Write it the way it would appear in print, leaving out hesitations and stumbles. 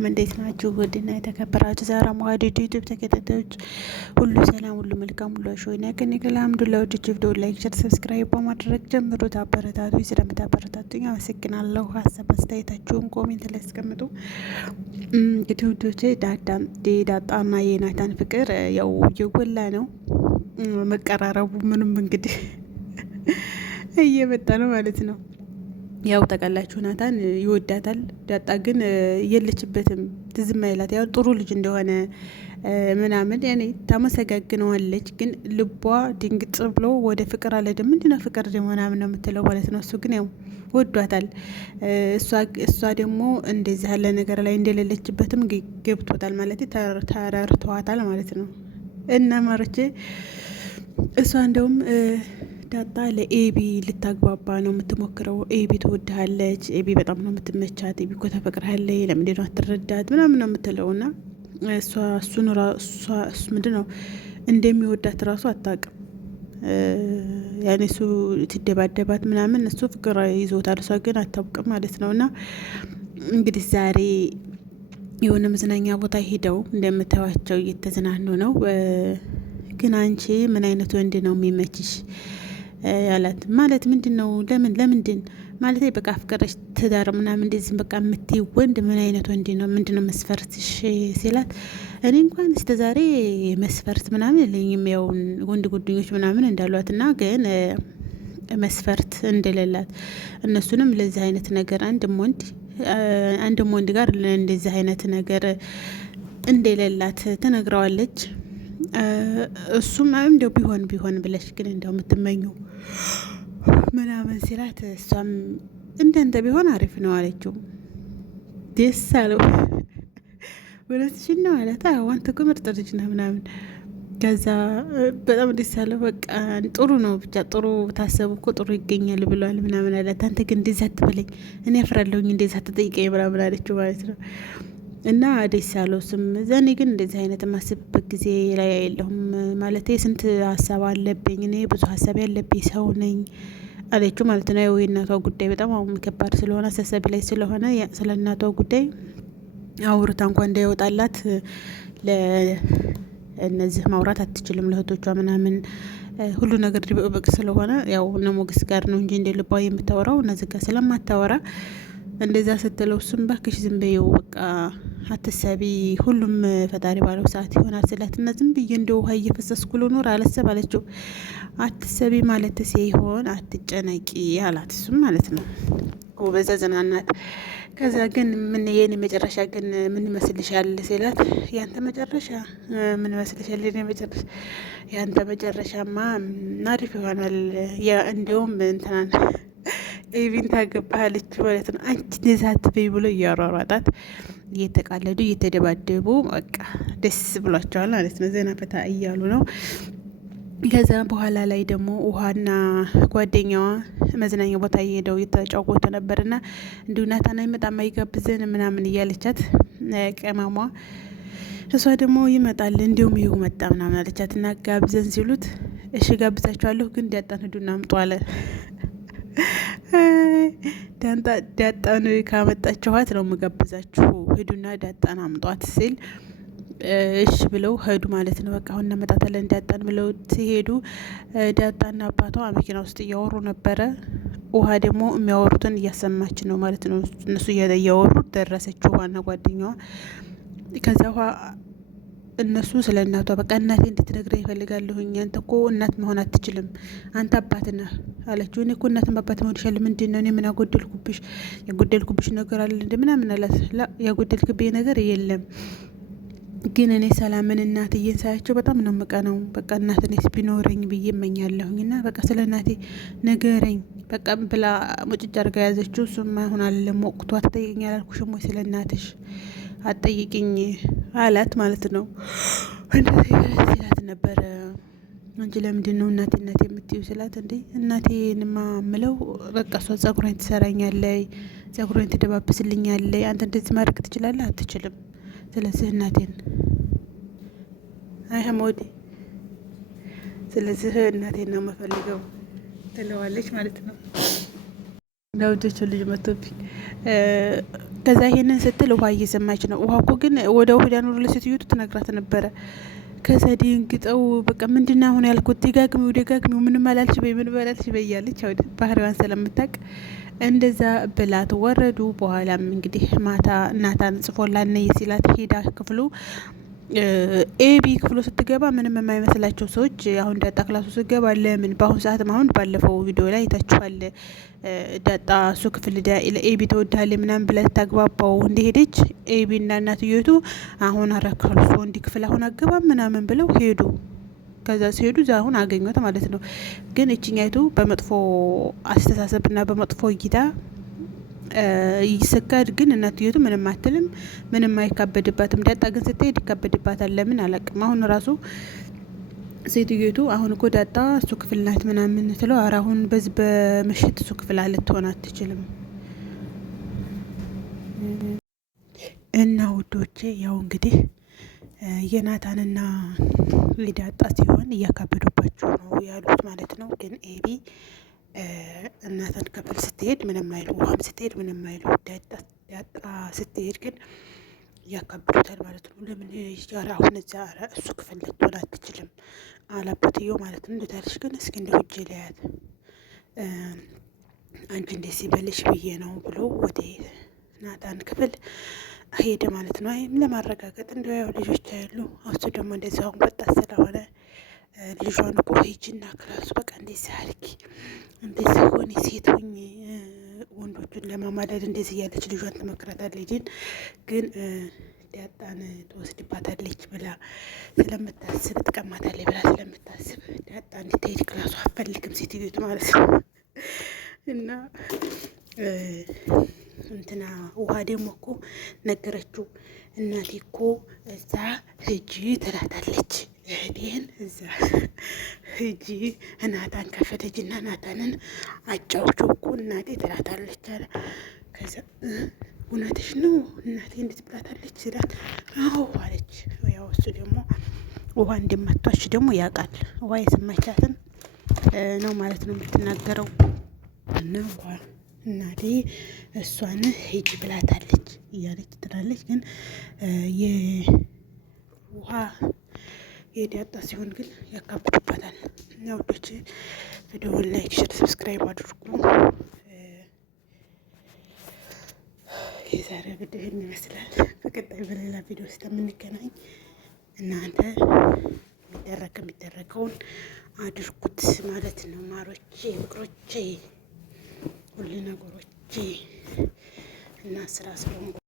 እንዴት ናችሁ? ውድና የተከበራችሁ ዛራ መዋዲድ ዩቲዩብ ተከታታዮች ሁሉ ሰላም፣ ሁሉ መልካም፣ ሁሉ አሽወና ከኔ ጋር አልሐምዱሊላህ። ወዲህ ቪዲዮ ላይክ፣ ሼር፣ ሰብስክራይብ በማድረግ ጀምሩት። አበረታቱኝ። ስለምታበረታቱኝ አመሰግናለሁ። ሀሳብ አስተያየታችሁን ኮሜንት ላይ አስቀምጡ። እንግዲህ ውዶቼ ዳጣና የናታን ፍቅር ያው እየጎላ ነው። መቀራረቡ ምንም እንግዲህ እየመጣ ነው ማለት ነው። ያው ተቀላችሁ ናታን ይወዳታል። ዳጣ ግን የለችበትም፣ ትዝም አይላት። ያው ጥሩ ልጅ እንደሆነ ምናምን ያኔ ታመሰጋግነዋለች። ግን ልቧ ድንግጥ ብሎ ወደ ፍቅር አልሄደም። ምንድነው ፍቅር ደግሞ ምናምን ነው የምትለው ማለት ነው። እሱ ግን ያው ወዷታል። እሷ ደግሞ እንደዚህ ያለ ነገር ላይ እንደሌለችበትም ገብቶታል ማለት ተረድተዋታል ማለት ነው። እና ማረቼ እሷ እንደውም ዳጣ ለኤቢ ልታግባባ ነው የምትሞክረው። ኤቢ ትወድሃለች፣ ኤቢ በጣም ነው የምትመቻት፣ ኤቢ እኮ ተፈቅርሃለች፣ ለምንድን ነው አትረዳት ምናምን ነው የምትለው። እና እሷ ምንድን ነው እንደሚወዳት ራሱ አታውቅም። ያኔ እሱ ትደባደባት ምናምን እሱ ፍቅር ይዞታል፣ እሷ ግን አታውቅም ማለት ነው። እና እንግዲህ ዛሬ የሆነ መዝናኛ ቦታ ሄደው እንደምታዩቸው እየተዝናኑ ነው። ግን አንቺ ምን አይነት ወንድ ነው የሚመችሽ ያላት። ማለት ምንድን ነው ለምንድን ማለት በቃ ፍቅረሽ ትዳር ምናምን እንደዚህ በቃ የምትይ ወንድ ምን አይነት ወንድ ነው? ምንድን ነው መስፈርትሽ ሲላት፣ እኔ እንኳን እስከ ዛሬ መስፈርት ምናምን የለኝም፣ ያው ወንድ ጉድኞች ምናምን እንዳሏትና ግን መስፈርት እንደሌላት እነሱንም ለዚህ አይነት ነገር አንድም ወንድ ጋር እንደዚህ አይነት ነገር እንደሌላት ትነግረዋለች። እሱም እንደው ቢሆን ብለሽ ግን እንደው የምትመኘው ምናምን ሲላት፣ እሷም እንደንተ ቢሆን አሪፍ ነው አለችው። ደስ አለው። እውነትሽን ነው አላት። አንተ እኮ ምርጥ ልጅ ነህ ምናምን። ከዛ በጣም ደስ አለው። በቃ ጥሩ ነው ብቻ ጥሩ ታሰቡ እኮ ጥሩ ይገኛል ብሏል ምናምን አላት። አንተ ግን እንደዛ አትበለኝ፣ እኔ አፍራለሁኝ እንደዛ አትጠይቀኝ ምናምን አለችው ማለት ነው። እና ደስ ያለው ስም ዘኔ ግን እንደዚህ አይነት የማስብበት ጊዜ ላይ የለሁም ማለት ስንት ሀሳብ አለብኝ፣ እኔ ብዙ ሀሳብ ያለብኝ ሰው ነኝ አለችው ማለት ነው። ያው የእናቷ ጉዳይ በጣም አሁን ከባድ ስለሆነ አሳሳቢ ላይ ስለሆነ ስለ እናቷ ጉዳይ አውርታ እንኳን እንዳይወጣላት ለእነዚህ ማውራት አትችልም፣ ለእህቶቿ ምናምን ሁሉ ነገር ድብቅ ስለሆነ ያው እነ ሞገስ ጋር ነው እንጂ እንደ ልቧ የምታወራው እነዚህ ጋር ስለማታወራ እንደዛ ስትለው እሱም ባክሽ ዝም በይው በቃ አትሰቢ፣ ሁሉም ፈጣሪ ባለው ሰዓት ይሆናል ስላት እና ዝም ብዬ እንደ ውሃ እየፈሰስኩ ልኖር አለሰብ አለችው። አትሰቢ ማለት ሲሆን አትጨነቂ አላት። እሱም ማለት ነው በዛ ዘናናት። ከዛ ግን ምን የኔ መጨረሻ ግን ምን ይመስልሻል ሲላት፣ ያንተ መጨረሻ ምን ይመስልሻል? ያንተ መጨረሻማ አሪፍ ይሆናል። እንደውም እንትናን ኤቪን ታገባሃለች ማለት ነው። አንቺ እንደዛ አትበይ ብሎ እያሯሯጣት እየተቃለዱ እየተደባደቡ በቃ ደስ ብሏቸዋል ማለት ነው። ዘና ፈታ እያሉ ነው። ከዛ በኋላ ላይ ደግሞ ውሃና ጓደኛዋ መዝናኛ ቦታ እየሄደው እየተጫወቱ ነበርና እንዲሁ ናታን አይመጣም አይጋብዘን ምናምን እያለቻት ቀማሟ፣ እሷ ደግሞ ይመጣል እንዲሁም ይሁ መጣ ምናምን አለቻት እና ጋብዘን ሲሉት እሺ ጋብዛችኋለሁ ግን ዳጣን ሂዱና አምጡ አለ። ዳጣን ካመጣችኋት ነው የምጋብዛችሁ፣ ሂዱና ዳጣን አምጧት ሲል እሺ ብለው ሄዱ ማለት ነው። በቃ አሁን እናመጣታለን ዳጣን ብለው ሲሄዱ ዳጣና አባቷ መኪና ውስጥ እያወሩ ነበረ። ውሃ ደግሞ የሚያወሩትን እያሰማች ነው ማለት ነው። እነሱ እያወሩ ደረሰች ውሃና ጓደኛዋ። ከዛ ውሃ እነሱ ስለ እናቷ በቃ እናቴ እንድትነግረኝ ይፈልጋለሁኝ፣ አንተ እኮ እናት መሆን አትችልም፣ አንተ አባት ነህ አለችው። እኔ እኮ እናትም አባት መሆን ይሻል ምንድን ነው? እኔ ምን አጎደልኩብሽ? የጎደልኩብሽ ነገር አለ እንደ ምናምን አላት። ያጎደልክብኝ ነገር የለም፣ ግን እኔ ሰላምን እናትዬን ሳያቸው በጣም ነው የምቀናው። በቃ እናትኔስ ቢኖረኝ ብዬ እመኛለሁኝ እና በቃ ስለ እናቴ ነገረኝ በቃ ብላ ሙጭጭ አድርጋ ያዘችው። እሱም አሁን አለም ወቅቱ አትጠይቅኝ አላልኩሽም ወይ ስለ እናትሽ አትጠይቅኝ አላት ማለት ነው። እንደዚህ ሲላት ነበረ። አንቺ ለምንድን ነው እናቴ የምትይው ስላት፣ እንዴ እናቴንማ ምለው በቃ እሷ ጸጉሬን ትሰራኛለች፣ ጸጉሬን ትደባብስልኛለች፣ አንተ እንደዚህ ማድረግ ትችላለህ? አትችልም። ስለዚህ እናቴን ሞዴ ስለዚህ እናቴን ነው የምፈልገው ትለዋለች ማለት ነው። ለውጆቹ ልጅ መቶብኝ ከዛ ይሄንን ስትል ውሃ እየሰማች ነው። ውሃ እኮ ግን ወደ ውህዳ ኑሮ ለሴትዮቱ ትነግራት ነበረ። ከዛ ደንግጠው በቃ ምንድነው አሁን ያልኩት ደጋግሚው ምንም አላልሽ በይ ምን ባላልሽ በይ እያለች ባህሪዋን ስለምታውቅ እንደዛ ብላት ወረዱ። በኋላም እንግዲህ ማታ እናታን ጽፎላት ነይ ሲላት ሄዳ ክፍሉ ኤቢ ክፍሉ ስትገባ ምንም የማይመስላቸው ሰዎች አሁን ዳጣ ክላሱ ስትገባ ለምን በአሁኑ ሰዓትም አሁን ባለፈው ቪዲዮ ላይ ታችኋል። ዳጣ እሱ ክፍል ኤቢ ተወዳለ ምናምን ብላ ታግባባው እንደሄደች ኤቢ እና እናትየቱ አሁን አረካሉ እንዲ ክፍል አሁን አገባ ምናምን ብለው ሄዱ። ከዛ ሲሄዱ እዛ አሁን አገኟት ማለት ነው። ግን እችኛይቱ በመጥፎ አስተሳሰብና በመጥፎ እይታ ይሰካድ። ግን እናትየቱ ምንም አትልም፣ ምንም አይካበድባትም። ዳጣ ግን ስትሄድ ይካበድባታል። ለምን አላቅም። አሁን ራሱ ሴትዮቱ አሁን እኮ ዳጣ እሱ ክፍል ናት ምናምን ትለው፣ ኧረ አሁን በዚህ በምሽት እሱ ክፍል ልትሆን አትችልም። እና ውዶቼ ያው እንግዲህ የናታንና የዳጣ ሲሆን እያካበዱባቸው ነው ያሉት ማለት ነው። ግን ኤቢ እናትን ክፍል ስትሄድ ምንም አይሉ፣ ውሃም ስትሄድ ምንም አይሉ። ዳጣ ስትሄድ ግን ያካብዱታል ማለት ነው። ለምን ይጃራ አሁን እዛ እሱ ክፍል ልትሆን አትችልም አላበትየው ማለት ነው። እንደታለሽ ግን እስኪ እንደ ውጅ ሊያት አንቺ እንዴት ሲበልሽ ብዬ ነው ብሎ ወደ ናታን ክፍል ሄደ ማለት ነው። አይም ለማረጋገጥ እንደው ያው ልጆች አይሉ እሱ ደግሞ እንደዚህ አሁን ወጣት ስለሆነ ልጇን እኮ ሂጂና ክላሱ በቃ እንደዚህ አድርጊ እንደዚህ ሆኔ ሴት ሆኜ ወንዶቹን ለማማለል እንደዚህ እያለች ልጇን ትመክራታለች። ግን ዳጣን ትወስድባታለች ብላ ስለምታስብ ትቀማታለች ብላ ስለምታስብ ዳጣ እንድትሄድ ክላሱ አትፈልግም ሴትዮቱ ማለት ነው። እና እንትና ውሃ ደግሞ እኮ ነገረችው። እናቴ እኮ እዛ ሂጂ ትላታለች። እህቴን እዛ ሂጂ ናታን ክፍል ሂጂና ናታንን አጫውቹው እኮ እናቴ ትላታለች አለ። ከዛ እውነትሽ ነው እናቴ እንዴት ብላታለች ስላት አዎ አለች። ያው እሱ ደግሞ ውሃ እንደማትዋሽ ደግሞ ያውቃል። ውሃ የሰማቻትን ነው ማለት ነው የምትናገረው። እና ውሃ እናቴ እሷን ሂጂ ብላታለች እያለች ትላለች። ግን የውሃ የዳጣ ሲሆን ግን ያካብዱባታል። እና ውዶች ቪዲዮውን ላይክ፣ ሼር፣ ሰብስክራይብ አድርጉ። የዛሬ ቪዲዮ ይህን ይመስላል። በቀጣይ በሌላ ቪዲዮ እስከምንገናኝ እናንተ የሚደረገውን አድርጉት ማለት ነው። ማሮቼ፣ ፍቅሮቼ፣ ሁሉ ነገሮቼ እና ስራ ስለሆንኩ